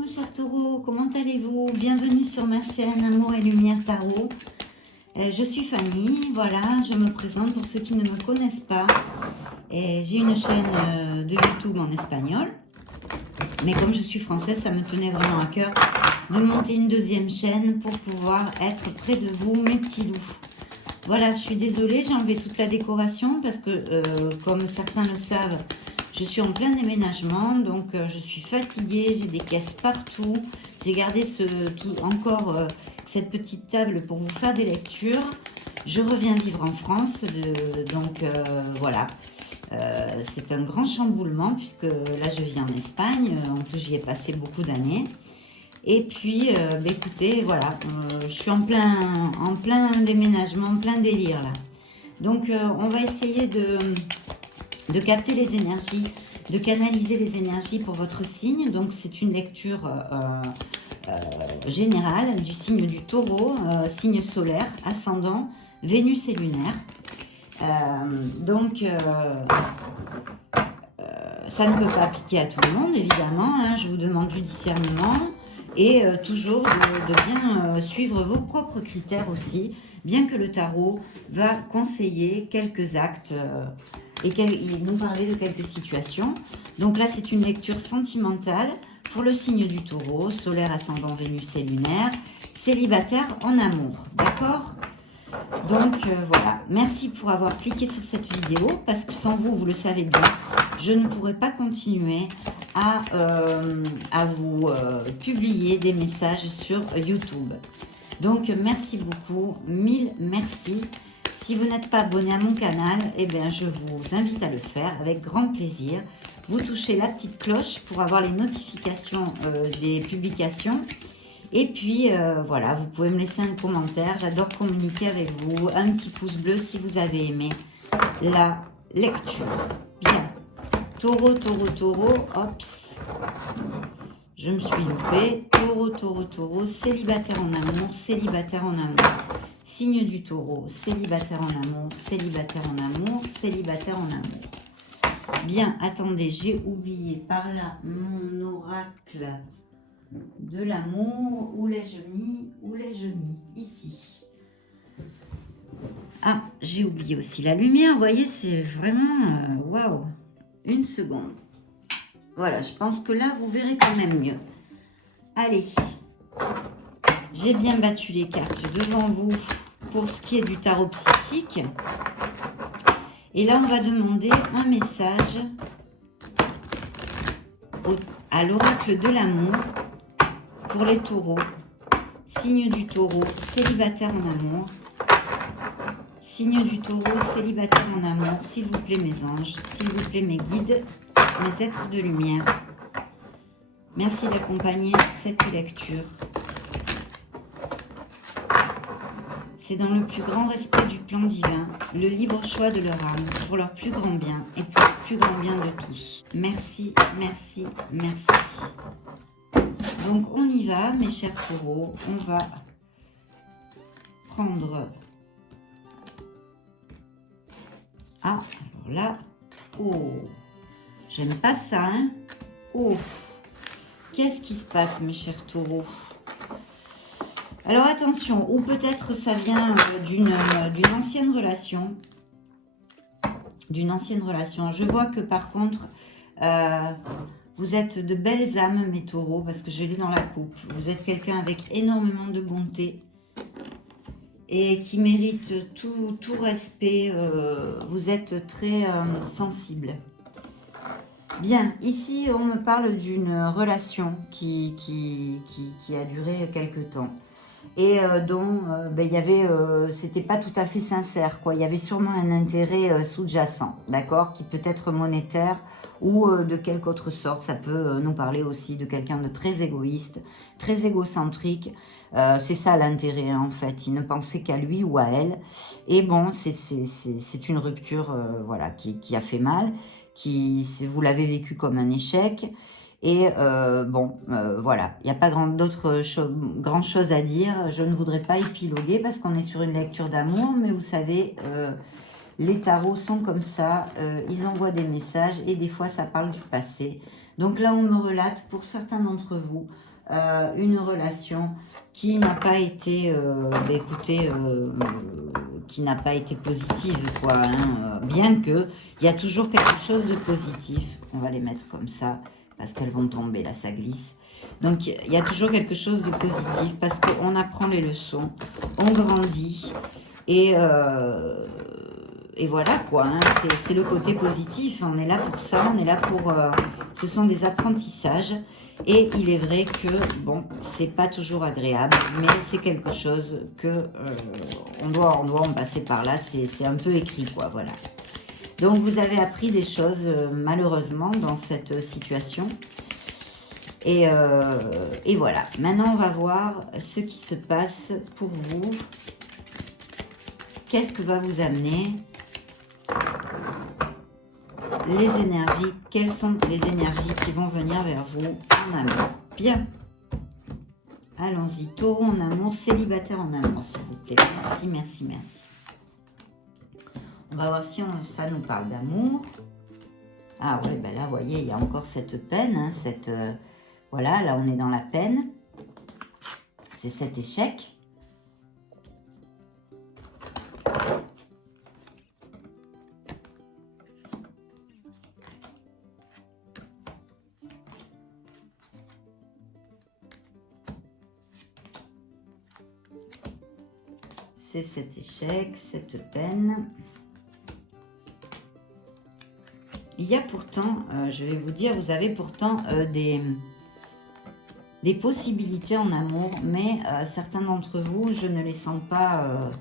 Hello, chers taureaux, comment allez-vous? Bienvenue sur ma chaîne Amour et Lumière Tarot. Je suis Fanny, voilà, je me présente pour ceux qui ne me connaissent pas. J'ai une chaîne de YouTube en espagnol. Mais comme je suis française, ça me tenait vraiment à cœur de monter une deuxième chaîne pour pouvoir être près de vous, mes petits loups. Voilà, je suis désolée, j'ai enlevé toute la décoration parce que, comme certains le savent, je suis en plein déménagement, donc je suis fatiguée, j'ai des caisses partout. J'ai gardé encore cette petite table pour vous faire des lectures. Je reviens vivre en France, donc voilà. C'est un grand chamboulement puisque là je vis en Espagne, en plus j'y ai passé beaucoup d'années. Et puis, écoutez, voilà, je suis en plein déménagement, plein délire là. Donc on va essayer de capter les énergies, de canaliser les énergies pour votre signe. Donc c'est une lecture générale du signe du Taureau, signe solaire, ascendant, Vénus et lunaire. Ça ne peut pas appliquer à tout le monde, évidemment. Hein. Je vous demande du discernement et toujours de bien suivre vos propres critères aussi, bien que le tarot va conseiller quelques actes et il nous parlait de quelques situations. Donc là, c'est une lecture sentimentale pour le signe du Taureau, solaire, ascendant, Vénus et lunaire, célibataire en amour, d'accord ? Donc voilà, merci pour avoir cliqué sur cette vidéo, parce que sans vous, vous le savez bien, je ne pourrais pas continuer à vous publier des messages sur YouTube. Donc merci beaucoup, mille merci. Si vous n'êtes pas abonné à mon canal, eh bien, je vous invite à le faire avec grand plaisir. Vous touchez la petite cloche pour avoir les notifications des publications. Et puis, voilà, vous pouvez me laisser un commentaire. J'adore communiquer avec vous. Un petit pouce bleu si vous avez aimé la lecture. Bien. Taureau, taureau, taureau. Ops. Je me suis loupée. Taureau, taureau, taureau. Célibataire en amour, célibataire en amour. Signe du Taureau, célibataire en amour, célibataire en amour, célibataire en amour. Bien, attendez, j'ai oublié par là mon oracle de l'amour. Où l'ai-je mis? Où l'ai-je mis? Ici. Ah, j'ai oublié aussi la lumière. Vous voyez, c'est vraiment... Waouh! Une seconde. Voilà, je pense que là, vous verrez quand même mieux. Allez. J'ai bien battu les cartes devant vous pour ce qui est du tarot psychique. Et là, on va demander un message à l'oracle de l'amour pour les taureaux. Signe du Taureau, célibataire en amour. Signe du Taureau, célibataire en amour. S'il vous plaît, mes anges. S'il vous plaît, mes guides, mes êtres de lumière. Merci d'accompagner cette lecture. C'est dans le plus grand respect du plan divin, le libre choix de leur âme, pour leur plus grand bien et pour le plus grand bien de tous. Merci, merci, merci. Donc on y va, mes chers taureaux. On va prendre... Ah, alors là... Oh, j'aime pas ça, hein. Oh, qu'est-ce qui se passe, mes chers taureaux? Alors attention, ou peut-être ça vient d'une ancienne relation. D'une ancienne relation. Je vois que par contre, vous êtes de belles âmes, mes taureaux, parce que je l'ai dans la coupe. Vous êtes quelqu'un avec énormément de bonté et qui mérite tout respect. Vous êtes très sensible. Bien, ici on me parle d'une relation qui a duré quelque temps. Et dont il y avait, c'était pas tout à fait sincère, quoi. Il y avait sûrement un intérêt sous-jacent, d'accord, qui peut être monétaire ou de quelque autre sorte. Ça peut nous parler aussi de quelqu'un de très égoïste, très égocentrique. C'est ça l'intérêt, hein, en fait. Il ne pensait qu'à lui ou à elle. Et bon, c'est une rupture, voilà, qui a fait mal, vous l'avez vécu comme un échec. Et voilà, il n'y a pas grand chose à dire. Je ne voudrais pas épiloguer parce qu'on est sur une lecture d'amour, mais vous savez, les tarots sont comme ça, ils envoient des messages et des fois ça parle du passé. Donc là, on me relate pour certains d'entre vous une relation qui n'a pas été, qui n'a pas été positive, quoi. Hein, bien que il y a toujours quelque chose de positif. On va les mettre comme ça parce qu'elles vont tomber, là, ça glisse. Donc, il y a toujours quelque chose de positif parce qu'on apprend les leçons, on grandit et voilà, quoi. Hein, c'est le côté positif. On est là pour ça, on est là pour... ce sont des apprentissages. Et il est vrai que, bon, c'est pas toujours agréable, mais c'est quelque chose que on doit en passer par là. C'est un peu écrit, quoi, voilà. Donc, vous avez appris des choses, malheureusement, dans cette situation. Et voilà. Maintenant, on va voir ce qui se passe pour vous. Qu'est-ce que va vous amener les énergies? Quelles sont les énergies qui vont venir vers vous en amour? Bien. Allons-y. Taureau en amour, célibataire en amour, s'il vous plaît. Merci, merci, merci. On va voir si ça nous parle d'amour. Ah ouais, ben là, vous voyez, il y a encore cette peine. Hein, voilà, là, on est dans la peine. C'est cet échec. C'est cet échec, cette peine. Il y a pourtant, je vais vous dire, vous avez pourtant des possibilités en amour, mais certains d'entre vous, je ne les sens pas...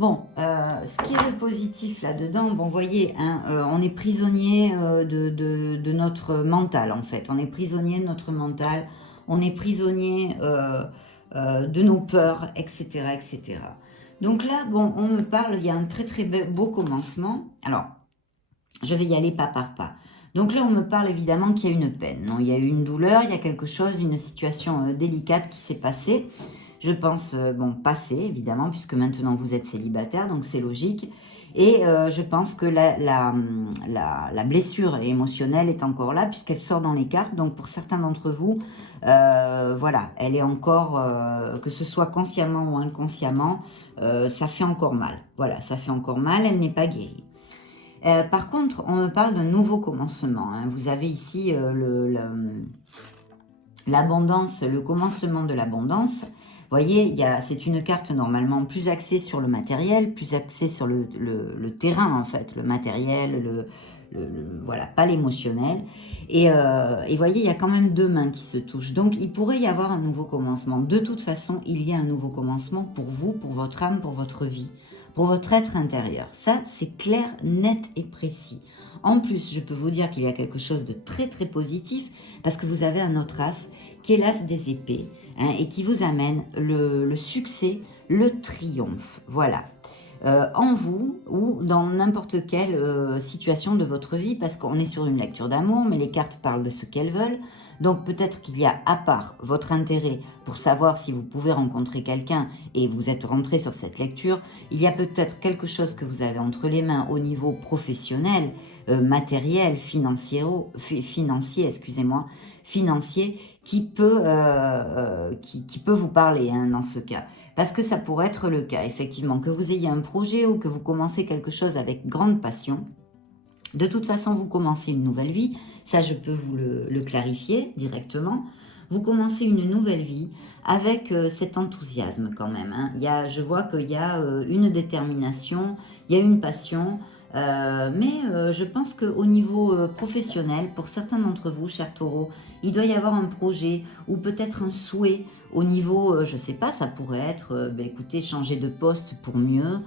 Bon, ce qui est le positif là-dedans, bon, vous voyez, hein, on est prisonnier de notre mental, en fait. On est prisonnier de notre mental, on est prisonnier de nos peurs, etc., etc. Donc là, bon, on me parle, il y a un très, très beau commencement. Alors, je vais y aller pas par pas. Donc là, on me parle évidemment qu'il y a une peine. Non, il y a eu une douleur, il y a quelque chose, une situation délicate qui s'est passée. Je pense, bon, passé, évidemment, puisque maintenant vous êtes célibataire, donc c'est logique. Et je pense que la blessure émotionnelle est encore là, puisqu'elle sort dans les cartes. Donc pour certains d'entre vous, voilà, elle est encore, que ce soit consciemment ou inconsciemment, ça fait encore mal. Voilà, ça fait encore mal, elle n'est pas guérie. Par contre, on me parle d'un nouveau commencement. Hein. Vous avez ici l'abondance, le commencement de l'abondance. Vous voyez, c'est une carte normalement plus axée sur le matériel, plus axée sur le terrain en fait, le matériel, voilà, pas l'émotionnel. Et vous voyez, il y a quand même deux mains qui se touchent. Donc, il pourrait y avoir un nouveau commencement. De toute façon, il y a un nouveau commencement pour vous, pour votre âme, pour votre vie, pour votre être intérieur. Ça, c'est clair, net et précis. En plus, je peux vous dire qu'il y a quelque chose de très très positif parce que vous avez un autre as qui est l'as des épées hein, et qui vous amène le succès, le triomphe. Voilà. En vous ou dans n'importe quelle situation de votre vie parce qu'on est sur une lecture d'amour, mais les cartes parlent de ce qu'elles veulent. Donc peut-être qu'il y a, à part votre intérêt pour savoir si vous pouvez rencontrer quelqu'un et vous êtes rentré sur cette lecture, il y a peut-être quelque chose que vous avez entre les mains au niveau professionnel, matériel, financier, excusez-moi, financier, qui peut vous parler hein, dans ce cas. Parce que ça pourrait être le cas, effectivement, que vous ayez un projet ou que vous commencez quelque chose avec grande passion. De toute façon, vous commencez une nouvelle vie. Ça, je peux vous le clarifier directement. Vous commencez une nouvelle vie avec cet enthousiasme quand même. Hein. Je vois qu'il y a une détermination, il y a une passion. Mais je pense qu'au niveau professionnel, pour certains d'entre vous, chers taureaux, il doit y avoir un projet ou peut-être un souhait au niveau, je ne sais pas, ça pourrait être, écoutez, changer de poste pour mieux.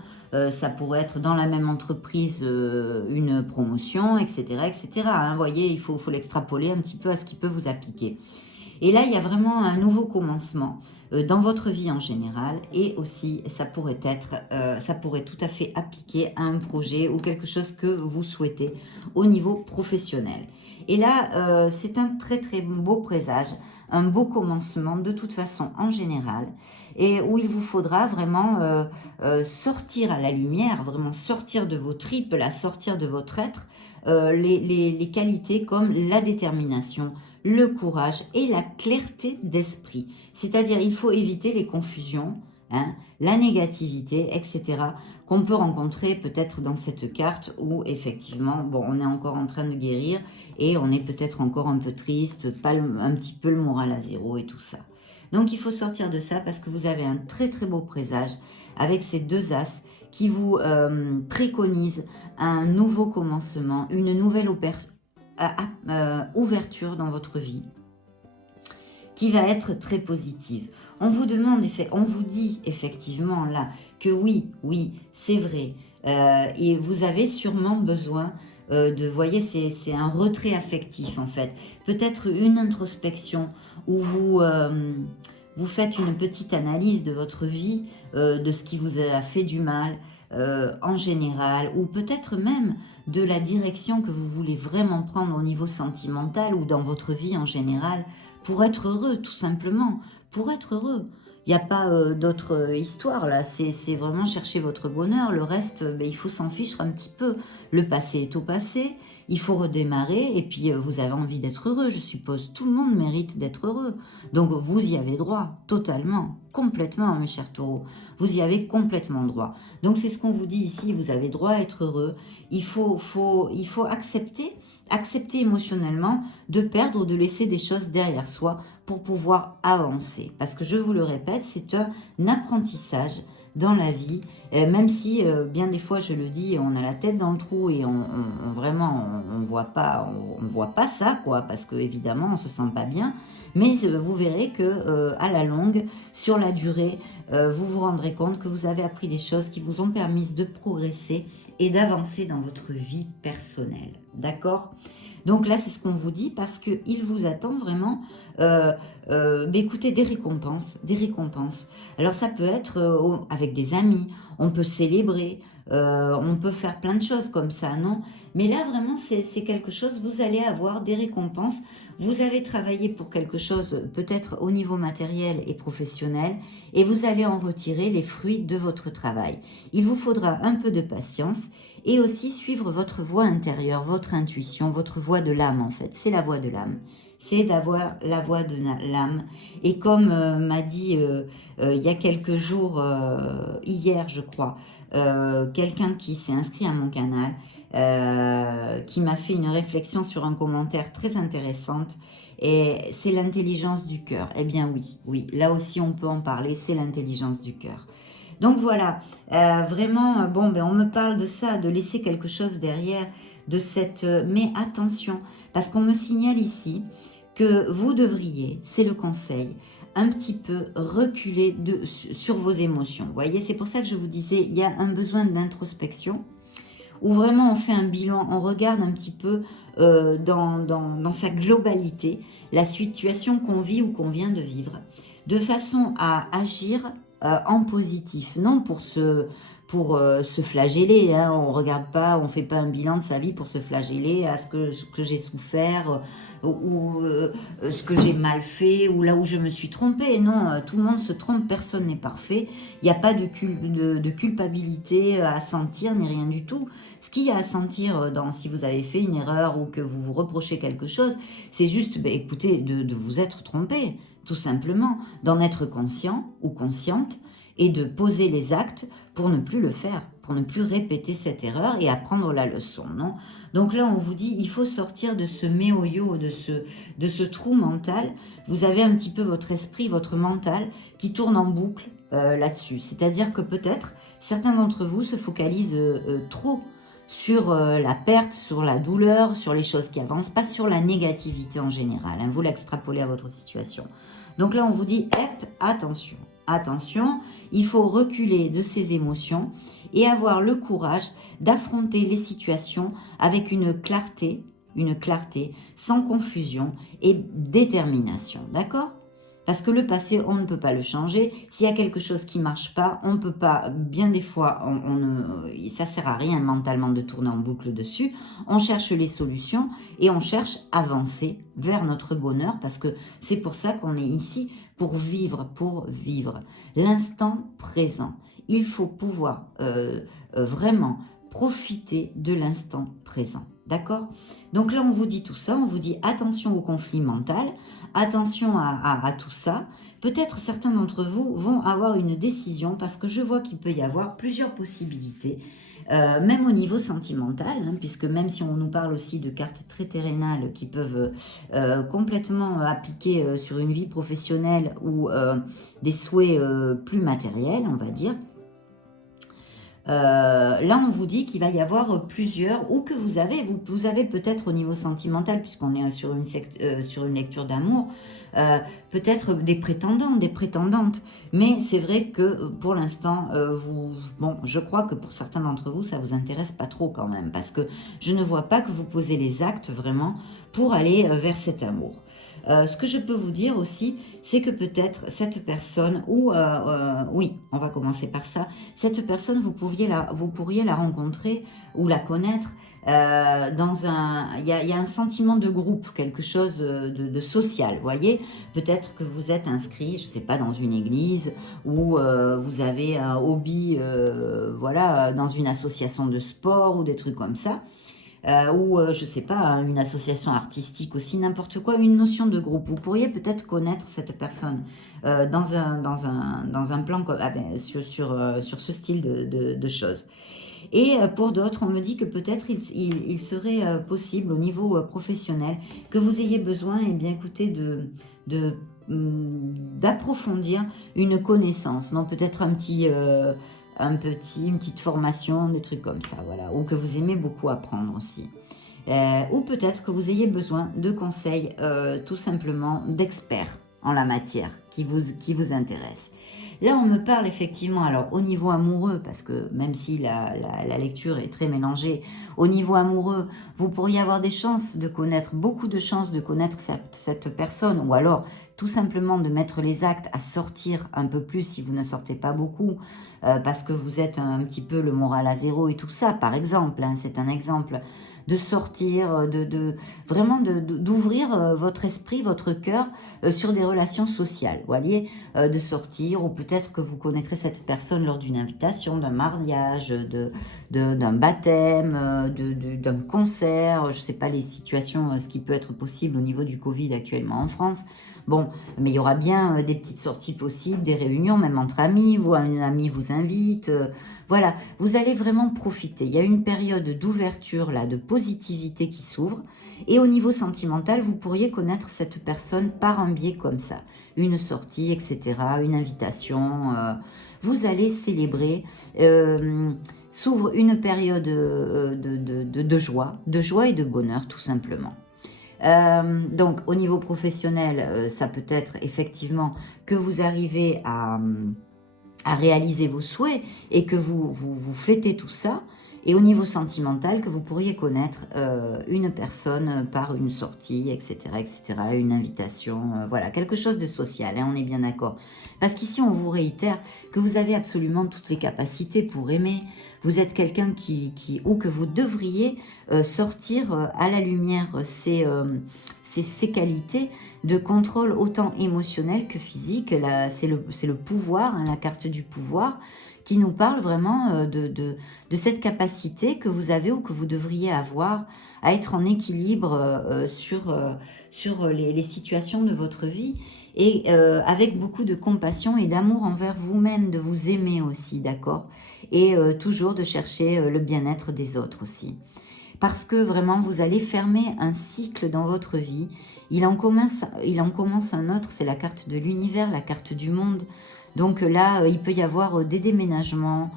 Ça pourrait être dans la même entreprise une promotion, etc. etc. Hein. Vous voyez, il faut l'extrapoler un petit peu à ce qui peut vous appliquer. Et là, il y a vraiment un nouveau commencement dans votre vie en général et aussi, ça pourrait tout à fait appliquer à un projet ou quelque chose que vous souhaitez au niveau professionnel. Et là, c'est un très très beau présage, un beau commencement de toute façon en général et où il vous faudra vraiment sortir à la lumière, vraiment sortir de vos tripes, sortir de votre être, les qualités comme la détermination, le courage et la clarté d'esprit. C'est-à-dire, il faut éviter les confusions, hein, la négativité, etc., qu'on peut rencontrer peut-être dans cette carte où, effectivement, bon, on est encore en train de guérir et on est peut-être encore un peu triste, pas un petit peu le moral à zéro et tout ça. Donc, il faut sortir de ça parce que vous avez un très, très beau présage avec ces deux as qui vous préconisent un nouveau commencement, une nouvelle ouverture dans votre vie qui va être très positive. On vous demande, on vous dit effectivement là que oui, c'est vrai. Et vous avez sûrement besoin de, voyez, c'est un retrait affectif en fait. Peut-être une introspection où vous faites une petite analyse de votre vie, de ce qui vous a fait du mal en général, ou peut-être même de la direction que vous voulez vraiment prendre au niveau sentimental ou dans votre vie en général, pour être heureux, tout simplement, pour être heureux. Il n'y a pas d'autre histoire là, c'est vraiment chercher votre bonheur. Le reste, il faut s'en ficher un petit peu. Le passé est au passé, il faut redémarrer et puis vous avez envie d'être heureux, je suppose. Tout le monde mérite d'être heureux. Donc vous y avez droit, totalement, complètement, mes chers taureaux. Vous y avez complètement droit. Donc c'est ce qu'on vous dit ici, vous avez droit à être heureux. Il faut accepter émotionnellement de perdre ou de laisser des choses derrière soi pour pouvoir avancer. Parce que je vous le répète, c'est un apprentissage dans la vie, même si bien des fois je le dis, on a la tête dans le trou et on voit pas ça quoi, parce que évidemment on se sent pas bien. Mais vous verrez que à la longue, sur la durée, vous vous rendrez compte que vous avez appris des choses qui vous ont permis de progresser et d'avancer dans votre vie personnelle. D'accord ? Donc là, c'est ce qu'on vous dit parce qu'il vous attend vraiment, écoutez, des récompenses. Alors ça peut être avec des amis, on peut célébrer, on peut faire plein de choses comme ça, non ? Mais là, vraiment, c'est quelque chose, vous allez avoir des récompenses. Vous avez travaillé pour quelque chose, peut-être au niveau matériel et professionnel, et vous allez en retirer les fruits de votre travail. Il vous faudra un peu de patience et aussi suivre votre voix intérieure, votre intuition, votre voix de l'âme en fait. C'est la voix de l'âme. C'est d'avoir la voix de l'âme. Et comme m'a dit il y a quelques jours, hier je crois, quelqu'un qui s'est inscrit à mon canal, qui m'a fait une réflexion sur un commentaire très intéressante, et c'est l'intelligence du cœur. Eh bien oui, là aussi on peut en parler, c'est l'intelligence du cœur. Donc voilà, vraiment, on me parle de ça, de laisser quelque chose derrière, de cette... mais attention, parce qu'on me signale ici que vous devriez, c'est le conseil, un petit peu reculer sur vos émotions. Vous voyez, c'est pour ça que je vous disais, il y a un besoin d'introspection, où vraiment on fait un bilan, on regarde un petit peu dans sa globalité, la situation qu'on vit ou qu'on vient de vivre, de façon à agir en positif, non pour se flageller, hein. On regarde pas, on fait pas un bilan de sa vie pour se flageller à ce que j'ai souffert ou ce que j'ai mal fait ou là où je me suis trompée. Non, tout le monde se trompe, personne n'est parfait. Il n'y a pas de culpabilité à sentir ni rien du tout. Ce qu'il y a à sentir si vous avez fait une erreur ou que vous vous reprochez quelque chose, c'est juste, écoutez, de vous être trompé, tout simplement, d'en être conscient ou consciente et de poser les actes pour ne plus le faire, pour ne plus répéter cette erreur et apprendre la leçon, non ? Donc là, on vous dit, il faut sortir de ce méoyo, de ce trou mental. Vous avez un petit peu votre esprit, votre mental qui tourne en boucle là-dessus. C'est-à-dire que peut-être, certains d'entre vous se focalisent trop sur la perte, sur la douleur, sur les choses qui avancent, pas sur la négativité en général. Hein, vous l'extrapolez à votre situation. Donc là, on vous dit, attention, il faut reculer de ces émotions et avoir le courage d'affronter les situations avec une clarté, sans confusion et détermination, d'accord ? Parce que le passé, on ne peut pas le changer. S'il y a quelque chose qui ne marche pas, on ne peut pas, bien des fois, ça ne sert à rien mentalement de tourner en boucle dessus. On cherche les solutions et on cherche à avancer vers notre bonheur parce que c'est pour ça qu'on est ici, pour vivre l'instant présent. Il faut pouvoir vraiment profitez de l'instant présent. D'accord? Donc là, on vous dit tout ça, on vous dit attention au conflit mental, attention à tout ça. Peut-être certains d'entre vous vont avoir une décision parce que je vois qu'il peut y avoir plusieurs possibilités, même au niveau sentimental, hein, puisque même si on nous parle aussi de cartes très terrénales qui peuvent complètement appliquer sur une vie professionnelle ou des souhaits plus matériels, on va dire. Là, on vous dit qu'il va y avoir plusieurs, ou que vous avez peut-être au niveau sentimental, puisqu'on est sur une lecture d'amour, peut-être des prétendants, des prétendantes. Mais c'est vrai que pour l'instant, bon, je crois que pour certains d'entre vous, ça vous intéresse pas trop quand même, parce que je ne vois pas que vous posez les actes vraiment pour aller vers cet amour. Ce que je peux vous dire aussi, c'est que peut-être cette personne, oui, on va commencer par ça, cette personne, vous pourriez la rencontrer ou la connaître il y a un sentiment de groupe, quelque chose de social, vous voyez. Peut-être que vous êtes inscrit, je ne sais pas, dans une église ou vous avez un hobby, voilà, dans une association de sport ou des trucs comme ça. Ou je sais pas, hein, une association artistique aussi, n'importe quoi, une notion de groupe. Vous pourriez peut-être connaître cette personne dans un plan sur ce style de choses. Et pour d'autres, on me dit que peut-être il serait possible au niveau professionnel que vous ayez besoin, eh bien écoutez, d'approfondir une connaissance, non peut-être une petite formation, des trucs comme ça, voilà, ou que vous aimez beaucoup apprendre aussi. Ou peut-être que vous ayez besoin de conseils, tout simplement d'experts en la matière qui vous intéressent. Là, on me parle effectivement, alors au niveau amoureux, parce que même si la lecture est très mélangée, au niveau amoureux, vous pourriez avoir des chances de connaître, beaucoup de chances de connaître cette personne, ou alors tout simplement de mettre les actes à sortir un peu plus si vous ne sortez pas beaucoup, parce que vous êtes un petit peu le moral à zéro et tout ça, par exemple, hein, c'est un exemple, de sortir, vraiment d'ouvrir votre esprit, votre cœur sur des relations sociales, vous voyez, de sortir, ou peut-être que vous connaîtrez cette personne lors d'une invitation, d'un mariage, d'un baptême, d'un concert, je ne sais pas les situations, ce qui peut être possible au niveau du Covid actuellement en France. Bon, mais il y aura bien des petites sorties possibles, des réunions, même entre amis, un ami vous invite, voilà, vous allez vraiment profiter. Il y a une période d'ouverture, là, de positivité qui s'ouvre. Et au niveau sentimental, vous pourriez connaître cette personne par un biais comme ça. Une sortie, etc., une invitation. Vous allez célébrer. S'ouvre une période de joie et de bonheur, tout simplement. Donc, au niveau professionnel, ça peut être effectivement que vous arrivez à réaliser vos souhaits et que vous fêtez tout ça. Et au niveau sentimental, que vous pourriez connaître une personne par une sortie, etc., une invitation, voilà, quelque chose de social, hein, on est bien d'accord. Parce qu'ici, on vous réitère que vous avez absolument toutes les capacités pour aimer. Vous êtes quelqu'un ou que vous devriez sortir à la lumière ces qualités de contrôle autant émotionnel que physique. C'est le pouvoir, hein, la carte du pouvoir, qui nous parle vraiment de cette capacité que vous avez ou que vous devriez avoir à être en équilibre sur les situations de votre vie et avec beaucoup de compassion et d'amour envers vous-même, de vous aimer aussi, d'accord? Et toujours de chercher le bien-être des autres aussi. Parce que vraiment, vous allez fermer un cycle dans votre vie. Il en commence un autre, c'est la carte de l'univers, la carte du monde. Donc là, il peut y avoir des déménagements,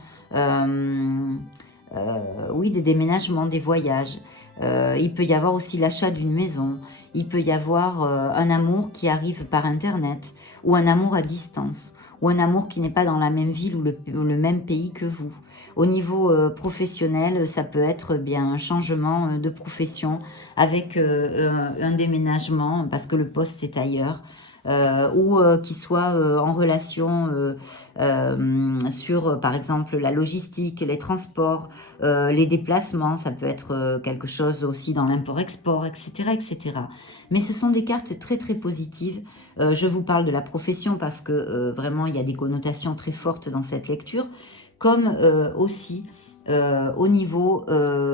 oui, des déménagements, des voyages. Il peut y avoir aussi l'achat d'une maison. Il peut y avoir un amour qui arrive par Internet, ou un amour à distance, ou un amour qui n'est pas dans la même ville ou le même pays que vous. Au niveau professionnel, ça peut être bien un changement de profession avec un déménagement parce que le poste est ailleurs. Ou qui soit en relation sur, par exemple, la logistique, les transports, les déplacements, ça peut être quelque chose aussi dans l'import-export, etc., etc. Mais ce sont des cartes très, très positives. Je vous parle de la profession parce que vraiment, il y a des connotations très fortes dans cette lecture, comme aussi au niveau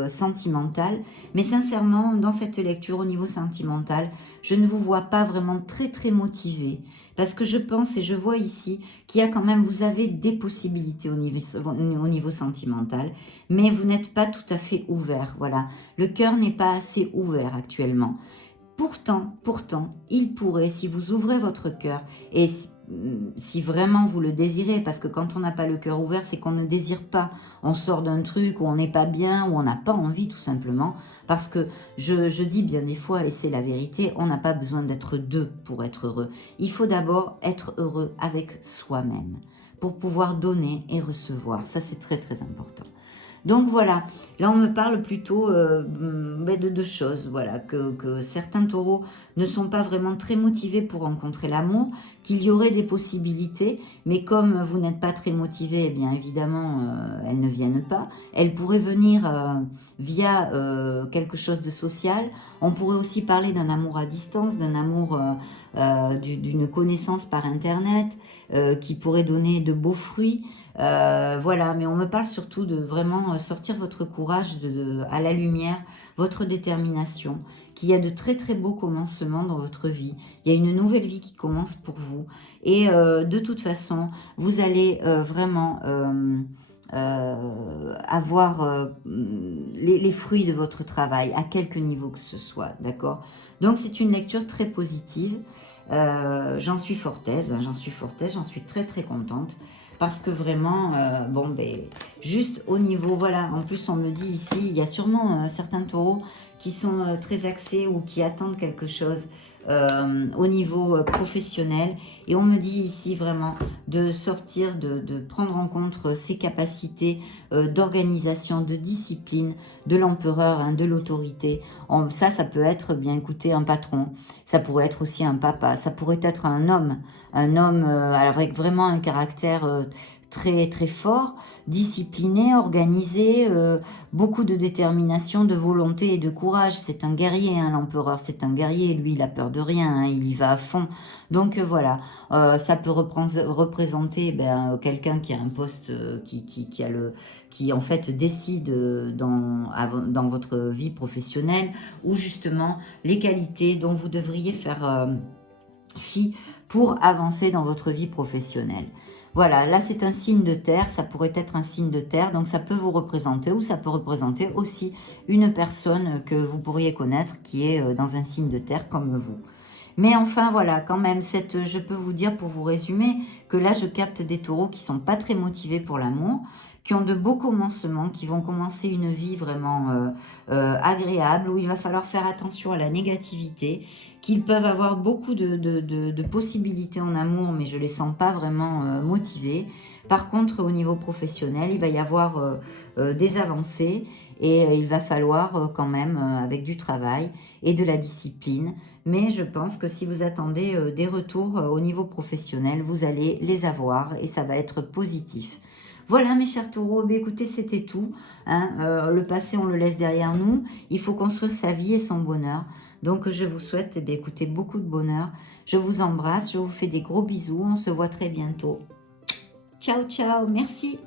sentimental. Mais sincèrement, dans cette lecture au niveau sentimental, je ne vous vois pas vraiment très très motivé. Parce que je pense et je vois ici qu'il y a quand même, vous avez des possibilités au niveau sentimental, mais vous n'êtes pas tout à fait ouvert. Voilà, le cœur n'est pas assez ouvert actuellement. Pourtant, il pourrait, si vous ouvrez votre cœur, et si vraiment vous le désirez, parce que quand on n'a pas le cœur ouvert, c'est qu'on ne désire pas. On sort d'un truc où on n'est pas bien, où on n'a pas envie tout simplement, parce que je dis bien des fois, et c'est la vérité, on n'a pas besoin d'être deux pour être heureux. Il faut d'abord être heureux avec soi-même, pour pouvoir donner et recevoir. Ça, c'est très très important. Donc voilà, là on me parle plutôt de deux choses, voilà, que certains taureaux ne sont pas vraiment très motivés pour rencontrer l'amour, qu'il y aurait des possibilités, mais comme vous n'êtes pas très motivé, eh bien évidemment elles ne viennent pas. Elles pourraient venir via quelque chose de social. On pourrait aussi parler d'un amour à distance, d'un amour, d'une connaissance par internet qui pourrait donner de beaux fruits. Voilà, mais on me parle surtout de vraiment sortir votre courage à la lumière, votre détermination, qu'il y a de très très beaux commencements dans votre vie. Il y a une nouvelle vie qui commence pour vous. Et de toute façon, vous allez vraiment avoir les fruits de votre travail, à quelque niveau que ce soit, d'accord? Donc c'est une lecture très positive. J'en suis fort aise, j'en suis très très contente. Parce que vraiment, juste au niveau, voilà, en plus on me dit ici, il y a sûrement certains taureaux qui sont très axés ou qui attendent quelque chose au niveau professionnel. Et on me dit ici vraiment de sortir, de prendre en compte ses capacités d'organisation, de discipline, de l'empereur, hein, de l'autorité. Ça peut être, bien écoutez, un patron. Ça pourrait être aussi un papa. Ça pourrait être un homme avec vraiment un caractère très très fort, discipliné, organisé, beaucoup de détermination, de volonté et de courage. C'est un guerrier, hein, l'empereur, c'est un guerrier, lui il a peur de rien, hein, il y va à fond. Donc voilà, ça peut représenter quelqu'un qui a un poste qui en fait décide dans votre vie professionnelle, ou justement les qualités dont vous devriez faire fi pour avancer dans votre vie professionnelle. Voilà, là c'est un signe de terre, ça pourrait être un signe de terre, donc ça peut vous représenter, ou ça peut représenter aussi une personne que vous pourriez connaître qui est dans un signe de terre comme vous. Mais enfin voilà, quand même, je peux vous dire pour vous résumer que là je capte des taureaux qui sont pas très motivés pour l'amour, qui ont de beaux commencements, qui vont commencer une vie vraiment agréable, où il va falloir faire attention à la négativité, qu'ils peuvent avoir beaucoup de possibilités en amour, mais je ne les sens pas vraiment motivés. Par contre, au niveau professionnel, il va y avoir des avancées, et il va falloir quand même, avec du travail et de la discipline. Mais je pense que si vous attendez des retours au niveau professionnel, vous allez les avoir et ça va être positif. Voilà mes chers taureaux, écoutez, c'était tout. Hein. Le passé, on le laisse derrière nous. Il faut construire sa vie et son bonheur. Donc je vous souhaite écoutez, beaucoup de bonheur. Je vous embrasse, je vous fais des gros bisous. On se voit très bientôt. Ciao, ciao, merci.